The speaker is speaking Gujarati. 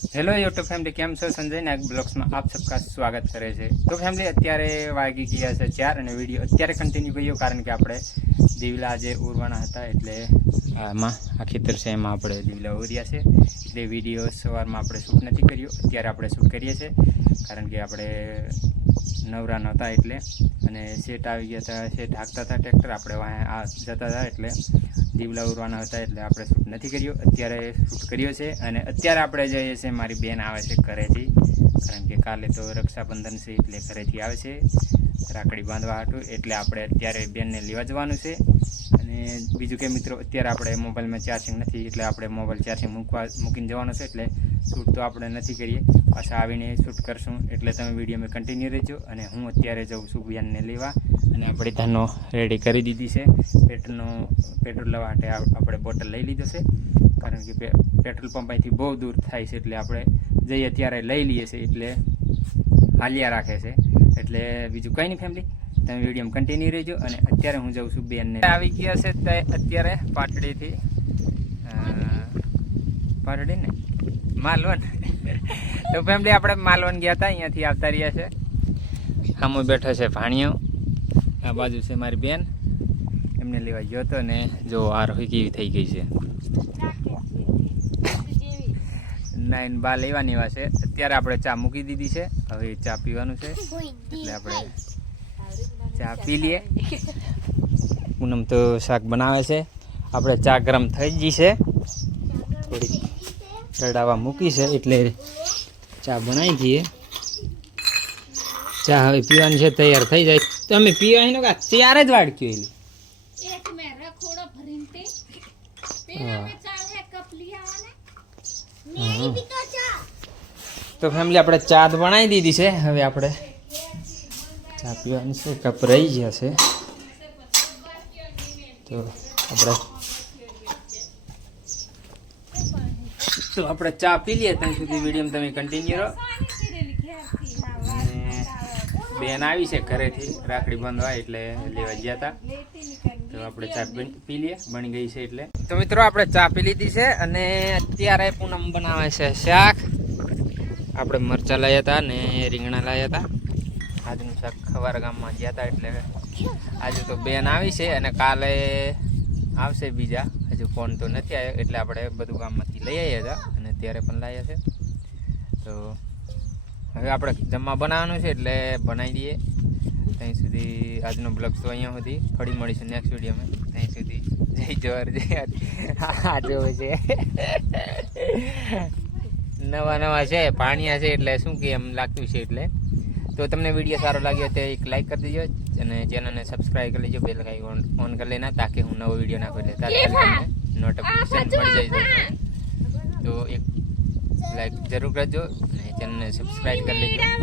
હેલો યુટ્યુબ ફેમિલી, કેમ છો? સંજય નાયક બ્લોગ્સમાં આપ સબકા સ્વાગત કરે છે। તો ફેમિલી, અત્યારે વાગી ગયા છે 4 અને વિડીયો અત્યારે કન્ટિન્યુ કર્યો કારણ કે આપણે દીવલા આજે ઉરવાના હતા, એટલે આમાં આ ખેતર છે એમાં આપણે દીવલા ઉર્યા છે, એટલે વિડીયો સવારમાં આપણે શૂટ નથી કર્યો, અત્યારે આપણે શૂટ કરીએ છીએ કારણ કે આપણે નવરા નહોતા એટલે, અને સેટ આવી ગયા હતા, સેટ હાંકતા હતા ટ્રેક્ટર, આપણે આ જતા હતા એટલે દીવલા ઉરવાના હતા એટલે આપણે શૂટ નથી કર્યો, અત્યારે શૂટ કર્યો છે। અને અત્યારે આપણે જઈએ છીએ, મારી બેન આવે છે ઘરેથી, કારણ કે કાલે તો રક્ષાબંધન છે એટલે ઘરેથી આવે છે રાખડી બાંધવા હાટું, એટલે આપણે અત્યારે બેનને લેવા જવાનું છે। અને બીજું કે મિત્રો, અત્યારે આપણે મોબાઈલમાં ચાર્જિંગ નથી એટલે આપણે મોબાઈલ ચાર્જિંગ મૂકીને જવાનું છે, એટલે શૂટ તો આપણે નથી કરીએ, પાછા આવીને શૂટ કરશું, એટલે તમે વિડીયોમાં કન્ટિન્યુ રહેજો। અને હું અત્યારે જઉં છું બેનને લેવા, અને આપણે ધાનો રેડી કરી દીધી છે, પેટ્રોલ લેવા માટે આપણે બોટલ લઈ લીધો છે, કારણ કે પેટ્રોલ પંપ અહીંથી બહુ દૂર થાય છે, એટલે આપણે જઈએ ત્યારે લઈ લઈએ છીએ, એટલે હાલ્યા રાખે છે, એટલે બીજું કંઈ નહીં ફેમિલી, તમે વિડીયોમાં કન્ટિન્યુ રહેજો। અને અત્યારે હું જાઉં છું બેનને આવી ગયા છે અત્યારે પાટડીથી, પાટડી ને માલવન તો ફેમિલી આપણે માલવન ગયા હતા, અહીંયાથી આવતા રહ્યા છે, સામે બેઠા છે ભાણિયો, આ બાજુ છે મારી બેન, એમને લેવા ગયો હતો ને જો આ રોહી કેવી થઈ ગઈ છે, નાઈન બા લેવાની એવા છે। અત્યારે આપણે ચા મૂકી દીધી છે, હવે ચા પીવાનું છે, એટલે આપણે ચા પી લઈએ। પૂનમ તો શાક બનાવે છે, આપણે ચા ગરમ થઈ ગઈ છે, થોડીક ચડાવવા મૂકી છે, એટલે ચા બનાવી દઈએ, ચા હવે પીવાની છે, તૈયાર થઈ જાય તમે પીવાની કા ત્યારે જ વાડક્યું એલી તો ફેમિલી આપણે ચા તો બનાવી દીધી છે, હવે આપણે ચા પીવાની છે, કપ રહી ગયા છે, તો આપણે ચા પી લઈએ, ત્યાં સુધી વિડીયો તમે કન્ટિન્યુ રહો। બેન આવી છે ઘરેથી રાખડી બાંધવા, એટલે લેવા ગયા હતા, તો આપણે ચા પી લઈએ, બની ગઈ છે એટલે। તો મિત્રો આપણે ચા પી લીધી છે, અને અત્યારે પૂનમ બનાવે છે શાક, આપણે મરચાં લાવ્યા હતા ને રીંગણા લાવ્યા હતા, આજનું શાક ખવાર ગામમાં ગયા હતા, એટલે આજે તો બેન આવી છે, અને કાલે આવશે બીજા, હજુ ફોન તો નથી આવ્યો, એટલે આપણે બધું ગામમાંથી લઈ આવ્યા હતા, અને ત્યારે પણ લાવ્યા છે। તો હવે આપણે જમવા બનાવવાનું છે, એટલે બનાવી દઈએ, ત્યાં સુધી આજનો બ્લોગ તો અહીંયા સુધી, ફરી મળીશું નેક્સ્ટ વિડીયોમાં, ત્યાં સુધી જય જોહર જય હા જોવે છે નવા છે પાણીયા છે, એટલે શું કે એમ લાગતું છે, એટલે તો તમને વિડીયો સારો લાગ્યો તો એક લાઈક કરી દેજો, અને ચેનલને સબસ્ક્રાઈબ કરી લેજો, બેલ આઇકન ઓન કરી લેના, તાકે હું નવો વિડીયો નાખું એટલે તાત્કાલિક નોટિફિકેશન મળી જાય, તો એક લાઈક જરૂર કરજો અને ચેનલને સબસ્ક્રાઈબ કરી લેજો।